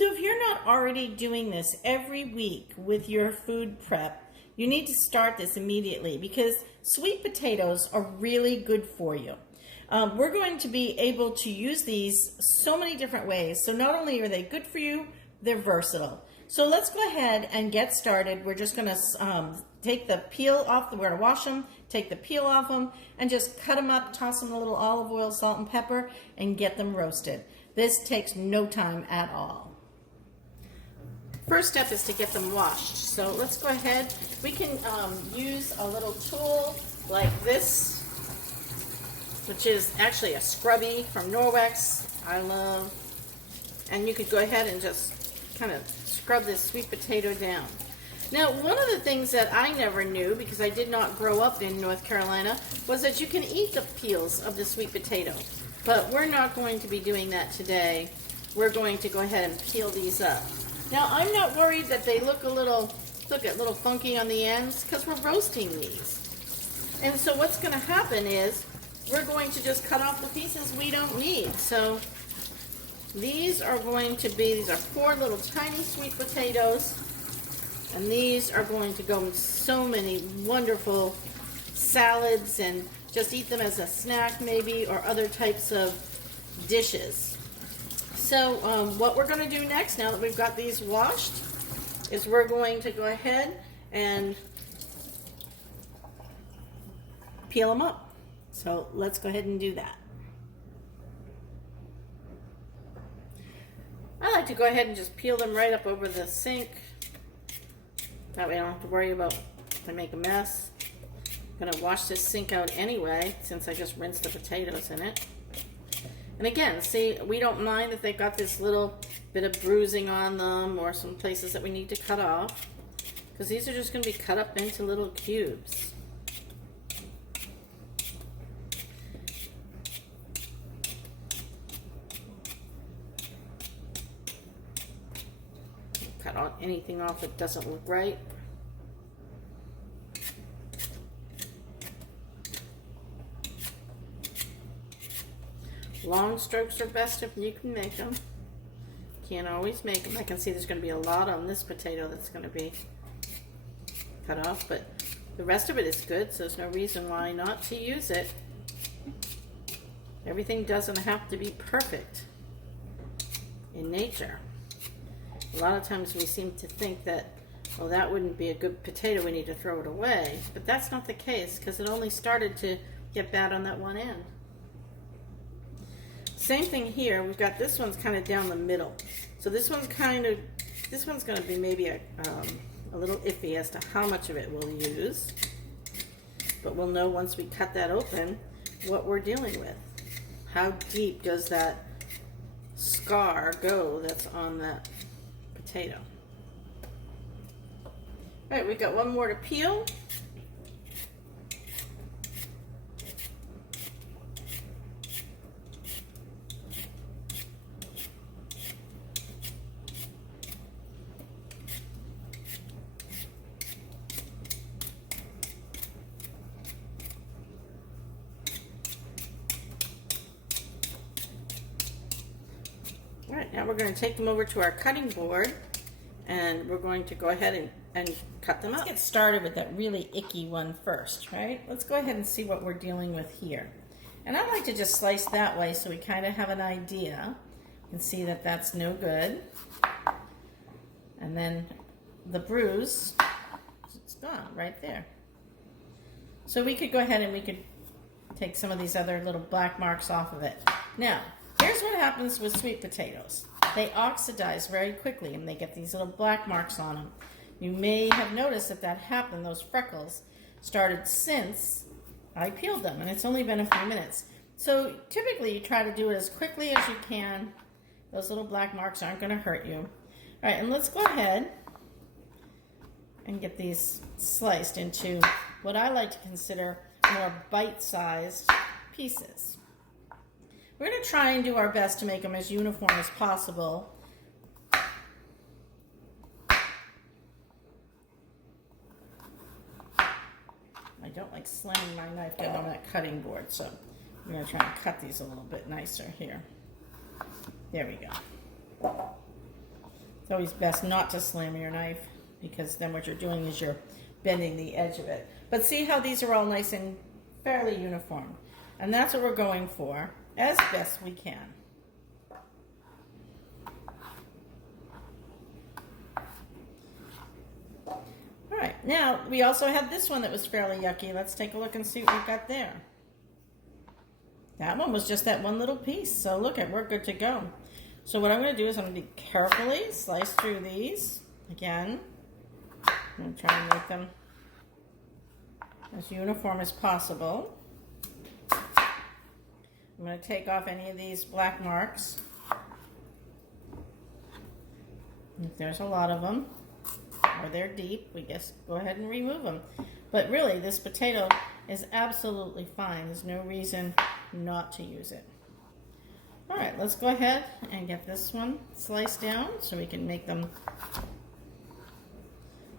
So if you're not already doing this every week with your food prep, you need to start this immediately because sweet potatoes are really good for you. We're going to be able to use these so many different ways. So not only are they good for you, they're versatile. So let's go ahead and get started. We're just going to take the peel off. We're going to wash them, take the peel off them, and just cut them up, toss them in a little olive oil, salt, and pepper, and get them roasted. This takes no time at all. First step is to get them washed. So let's go ahead. We can use a little tool like this, which is actually a scrubby from Norwex. I love. And you could go ahead and just kind of scrub this sweet potato down. Now, one of the things that I never knew, because I did not grow up in North Carolina, was that you can eat the peels of the sweet potato. But we're not going to be doing that today. We're going to go ahead and peel these up. Now, I'm not worried that they look a little funky on the ends because we're roasting these. And so what's going to happen is we're going to just cut off the pieces we don't need. So these are going to be, these are 4 little tiny sweet potatoes. And these are going to go in so many wonderful salads and just eat them as a snack maybe or other types of dishes. So what we're going to do next, now that we've got these washed, is we're going to go ahead and peel them up. So let's go ahead and do that. I like to go ahead and just peel them right up over the sink. That way I don't have to worry about if I make a mess. I'm going to wash this sink out anyway, since I just rinsed the potatoes in it. And again, see, we don't mind if they've got this little bit of bruising on them or some places that we need to cut off, because these are just going to be cut up into little cubes. Cut anything off that doesn't look right. Long strokes are best if you can make them. Can't always make them. I can see there's going to be a lot on this potato that's going to be cut off, but the rest of it is good, so there's no reason why not to use it. Everything doesn't have to be perfect in nature. A lot of times we seem to think that, well, that wouldn't be a good potato, we need to throw it away. But that's not the case, because it only started to get bad on that one end. Same thing here. We've got this one's kind of down the middle. So this one's going to be maybe a little iffy as to how much of it we'll use. But we'll know once we cut that open what we're dealing with. How deep does that scar go that's on that potato? All right, we've got one more to peel. All right, now we're going to take them over to our cutting board and we're going to go ahead and cut them up. Let's get started with that really icky one first, right? Let's go ahead and see what we're dealing with here. And I like to just slice that way so we kind of have an idea. You can see that that's no good. And then the bruise, it's gone right there. So we could go ahead and we could take some of these other little black marks off of it. Now, here's what happens with sweet potatoes. They oxidize very quickly and they get these little black marks on them. You may have noticed that happened, those freckles started since I peeled them, and it's only been a few minutes. So typically you try to do it as quickly as you can. Those little black marks aren't going to hurt you. All right, and let's go ahead and get these sliced into what I like to consider more bite-sized pieces. We're going to try and do our best to make them as uniform as possible. I don't like slamming my knife down on that cutting board, so I'm going to try and cut these a little bit nicer here. There we go. It's always best not to slam your knife because then what you're doing is you're bending the edge of it. But see how these are all nice and fairly uniform. And that's what we're going for as best we can. All right, now we also had this one that was fairly yucky. Let's take a look and see what we've got there. That one was just that one little piece. So look, we're good to go. So what I'm going to do is I'm going to carefully slice through these. Again, I'm going to try and make them as uniform as possible. I'm going to take off any of these black marks. If there's a lot of them, or they're deep, we just go ahead and remove them. But really, this potato is absolutely fine. There's no reason not to use it. All right, let's go ahead and get this one sliced down so we can make them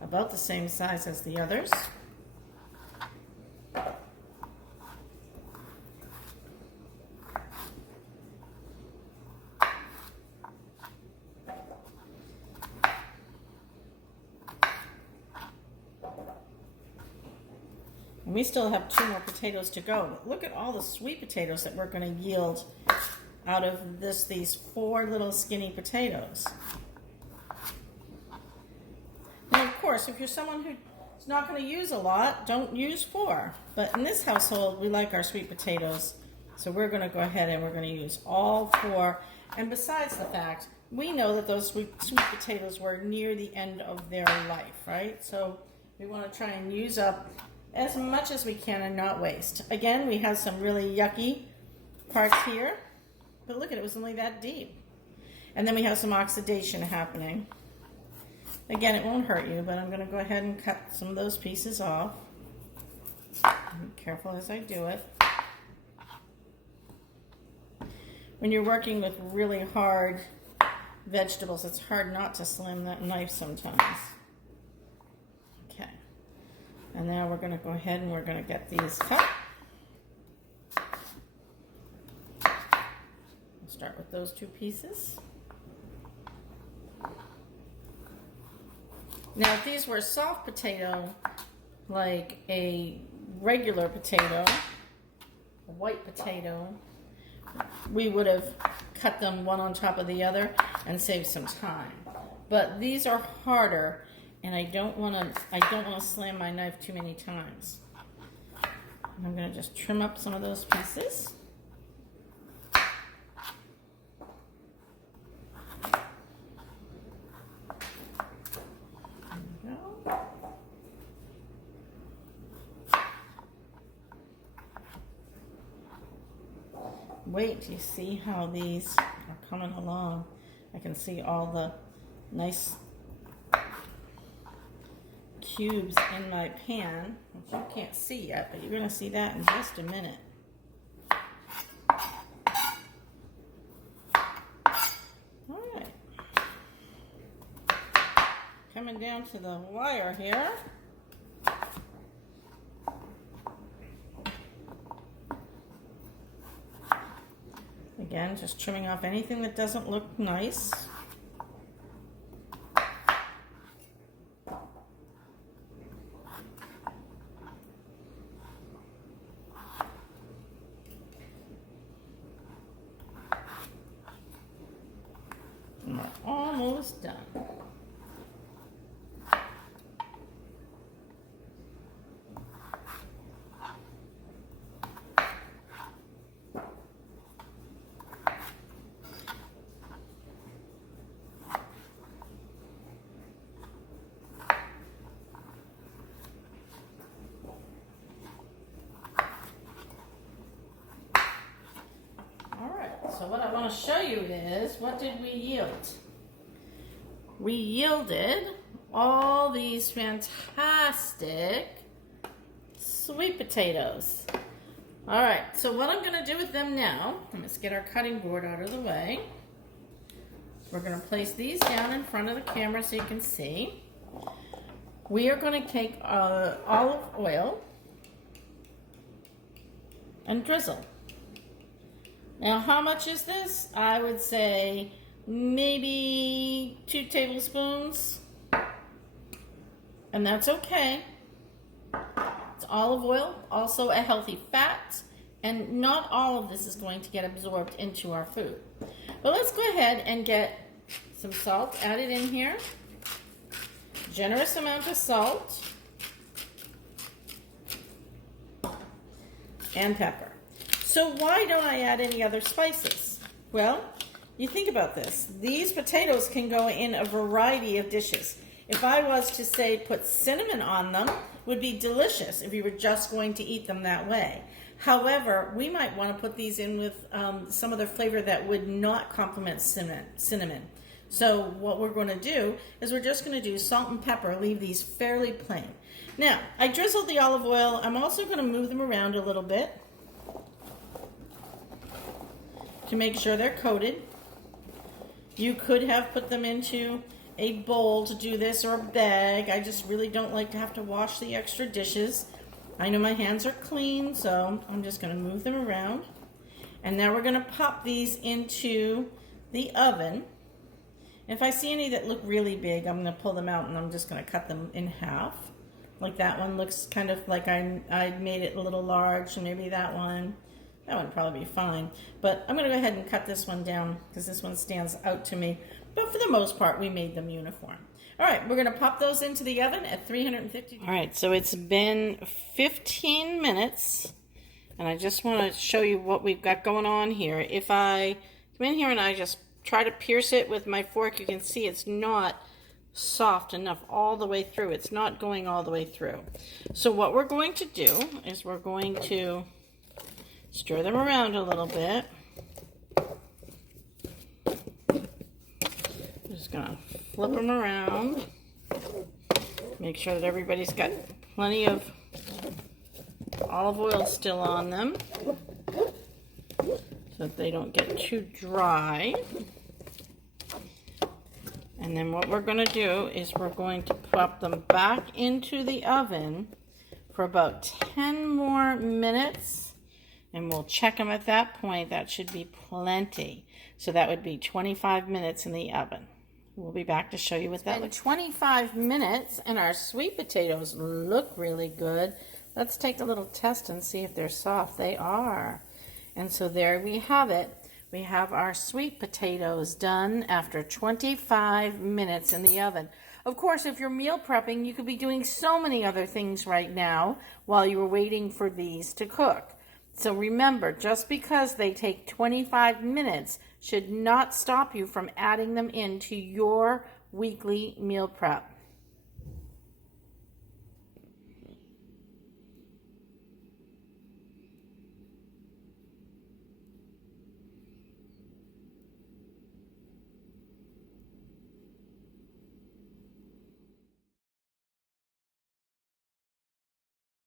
about the same size as the others. And we still have 2 more potatoes to go. But look at all the sweet potatoes that we're going to yield out of these 4 little skinny potatoes. Now, of course, if you're someone who's not going to use a lot, don't use 4. But in this household, we like our sweet potatoes. So we're going to go ahead and we're going to use all 4. And besides the fact, we know that those sweet potatoes were near the end of their life, right? So we want to try and use up as much as we can and not waste. Again, we have some really yucky parts here, but look at it, it was only that deep. And then we have some oxidation happening. Again, it won't hurt you, but I'm going to go ahead and cut some of those pieces off. Be careful as I do it. When you're working with really hard vegetables, it's hard not to slam that knife sometimes. Okay. And now we're going to go ahead and we're going to get these cut. We'll start with those 2 pieces. Now, if these were soft potato, like a regular potato, a white potato, we would have cut them one on top of the other and saved some time. But these are harder, and I don't want to slam my knife too many times. I'm going to just trim up some of those pieces. Wait, do you see how these are coming along? I can see all the nice cubes in my pan, which you can't see yet, but you're going to see that in just a minute. All right. Coming down to the wire here. Again, just trimming off anything that doesn't look nice. And we're almost done. So what I want to show you is, what did we yield? We yielded all these fantastic sweet potatoes. All right, so what I'm going to do with them now, let's get our cutting board out of the way. We're going to place these down in front of the camera so you can see. We are going to take olive oil and drizzle. Now, how much is this? I would say maybe 2 tablespoons, and that's okay. It's olive oil, also a healthy fat, and not all of this is going to get absorbed into our food. But let's go ahead and get some salt added in here. Generous amount of salt. And pepper. So why don't I add any other spices? Well, you think about this. These potatoes can go in a variety of dishes. If I was to say put cinnamon on them, would be delicious if you were just going to eat them that way. However, we might want to put these in with some other flavor that would not complement cinnamon. So what we're going to do is we're just going to do salt and pepper, leave these fairly plain. Now, I drizzled the olive oil. I'm also going to move them around a little bit to make sure they're coated. You could have put them into a bowl to do this, or a bag. I just really don't like to have to wash the extra dishes. I know my hands are clean, so I'm just going to move them around. And now we're going to pop these into the oven. If I see any that look really big, I'm going to pull them out and I'm just going to cut them in half. Like that one looks kind of like I made it a little large, and maybe that one would probably be fine. But I'm going to go ahead and cut this one down because this one stands out to me. But for the most part, we made them uniform. All right, we're going to pop those into the oven at 350 degrees. All right, so it's been 15 minutes, and I just want to show you what we've got going on here. If I come in here and I just try to pierce it with my fork, you can see it's not soft enough all the way through. It's not going all the way through. So what we're going to do is we're going to stir them around a little bit. Just gonna flip them around. Make sure that everybody's got plenty of olive oil still on them so that they don't get too dry. And then what we're going to do is we're going to pop them back into the oven for about 10 more minutes, and we'll check them at that point. That should be plenty. So that would be 25 minutes in the oven. We'll be back to show you what that looks like. 25 minutes, and our sweet potatoes look really good. Let's take a little test and see if they're soft. They are. And so there we have it. We have our sweet potatoes done after 25 minutes in the oven. Of course, if you're meal prepping, you could be doing so many other things right now while you were waiting for these to cook. So remember, just because they take 25 minutes should not stop you from adding them into your weekly meal prep.